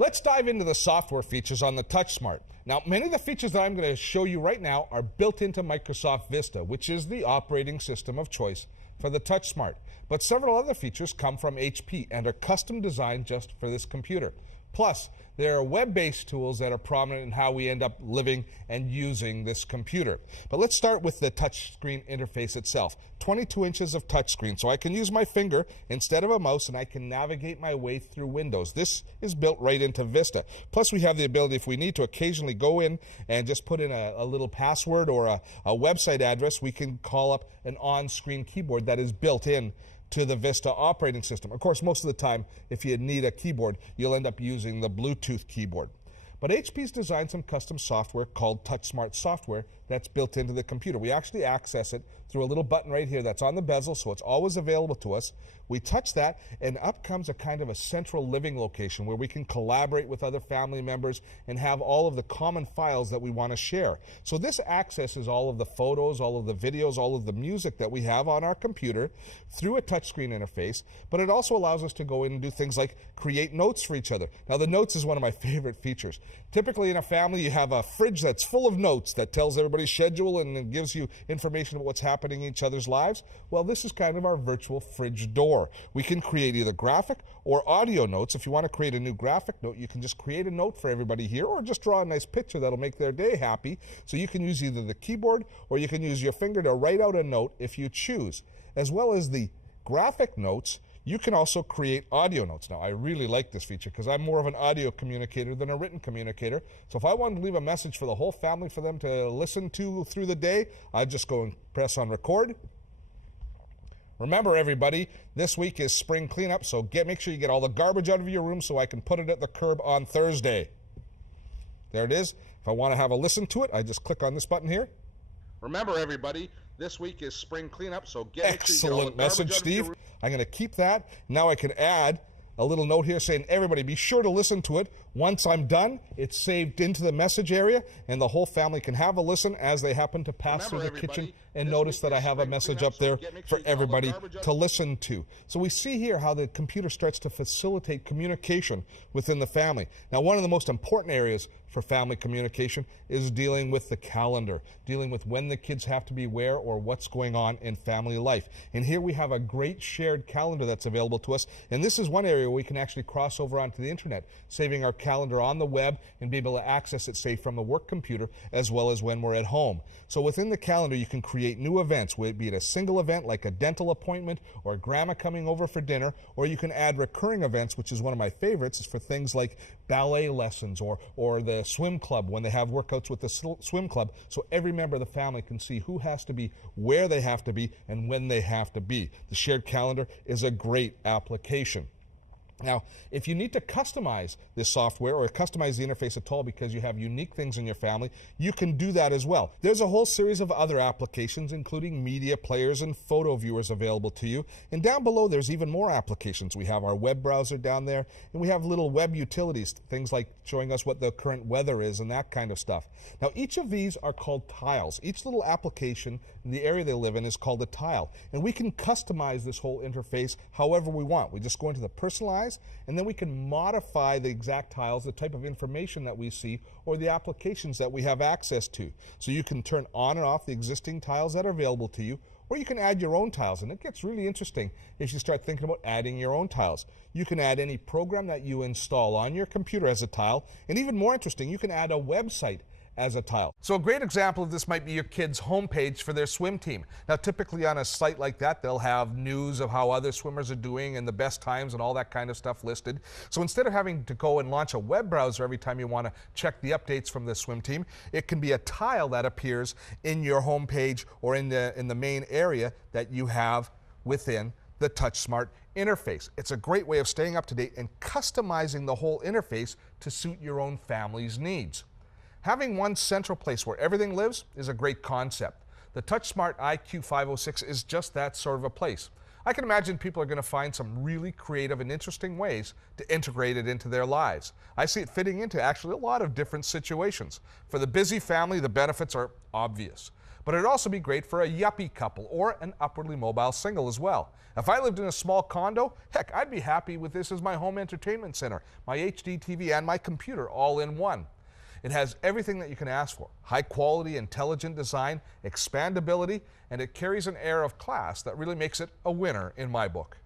Let's dive into the software features on the Touchsmart. Now, many of the features that I'm going to show you right now are built into Microsoft Vista, which is the operating system of choice for the Touchsmart. But several other features come from HP and are custom designed just for this computer. Plus, there are web-based tools that are prominent in how we end up living and using this computer. But let's start with the touchscreen interface itself. 22 inches of touchscreen, so I can use my finger instead of a mouse and I can navigate my way through windows. This is built right into Vista. Plus, we have the ability, if we need to, occasionally go in and just put in a little password or a website address. We can call up an on-screen keyboard that is built in to the Vista operating system. Of course, most of the time, if you need a keyboard, you'll end up using the Bluetooth keyboard. But HP's designed some custom software called Touchsmart software that's built into the computer. We actually access it through a little button right here that's on the bezel, so it's always available to us. We touch that, and up comes a kind of a central living location where we can collaborate with other family members and have all of the common files that we want to share. So this accesses all of the photos, all of the videos, all of the music that we have on our computer through a touchscreen interface, but it also allows us to go in and do things like create notes for each other. Now, the notes is one of my favorite features. Typically in a family, you have a fridge that's full of notes that tells everybody's schedule and it gives you information about what's happening in each other's lives. Well, this is kind of our virtual fridge door. We can create either graphic or audio notes. If you want to create a new graphic note, you can just create a note for everybody here or just draw a nice picture that'll make their day happy. So you can use either the keyboard or you can use your finger to write out a note if you choose. As well as the graphic notes, you can also create audio notes. Now, I really like this feature because I'm more of an audio communicator than a written communicator. So if I wanted to leave a message for the whole family for them to listen to through the day, I'd just go and press on record. Remember, everybody, this week is spring cleanup, so make sure you get all the garbage out of your room so I can put it at the curb on Thursday. There it is. If I want to have a listen to it, I just click on this button here. Remember, everybody, this week is spring cleanup, so make sure you get all the garbage message, out of your Steve. room. I'm going to keep that. Now I can add a little note here saying, everybody, be sure to listen to it. Once I'm done, it's saved into the message area, and the whole family can have a listen as they happen to pass through the kitchen and notice that I have a message up there for everybody to listen to. So we see here how the computer starts to facilitate communication within the family. Now, one of the most important areas for family communication is dealing with the calendar, dealing with when the kids have to be where or what's going on in family life. And here we have a great shared calendar that's available to us. And this is one area where we can actually cross over onto the internet, saving our calendar on the web and be able to access it, say, from the work computer as well as when we're at home. So within the calendar, you can create new events, be it a single event like a dental appointment or grandma coming over for dinner, or you can add recurring events, which is one of my favorites, is for things like ballet lessons or the swim club when they have workouts with the swim club, so every member of the family can see who has to be, where they have to be, and when they have to be. The shared calendar is a great application. Now, if you need to customize this software or customize the interface at all because you have unique things in your family, you can do that as well. There's a whole series of other applications, including media players and photo viewers available to you. And down below, there's even more applications. We have our web browser down there, and we have little web utilities, things like showing us what the current weather is and that kind of stuff. Now, each of these are called tiles. Each little application in the area they live in is called a tile. And we can customize this whole interface however we want. We just go into the personalize, and then we can modify the exact tiles, the type of information that we see, or the applications that we have access to. So you can turn on and off the existing tiles that are available to you, or you can add your own tiles. And it gets really interesting if you start thinking about adding your own tiles. You can add any program that you install on your computer as a tile, and even more interesting, you can add a website as a tile. So a great example of this might be your kids' homepage for their swim team. Now, typically on a site like that, they'll have news of how other swimmers are doing and the best times and all that kind of stuff listed. So instead of having to go and launch a web browser every time you want to check the updates from the swim team, it can be a tile that appears in your homepage or in the main area that you have within the Touchsmart interface. It's a great way of staying up to date and customizing the whole interface to suit your own family's needs. Having one central place where everything lives is a great concept. The Touchsmart IQ506 is just that sort of a place. I can imagine people are going to find some really creative and interesting ways to integrate it into their lives. I see it fitting into actually a lot of different situations. For the busy family, the benefits are obvious. But it'd also be great for a yuppie couple or an upwardly mobile single as well. If I lived in a small condo, heck, I'd be happy with this as my home entertainment center, my HD TV and my computer all in one. It has everything that you can ask for: high quality, intelligent design, expandability, and it carries an air of class that really makes it a winner in my book.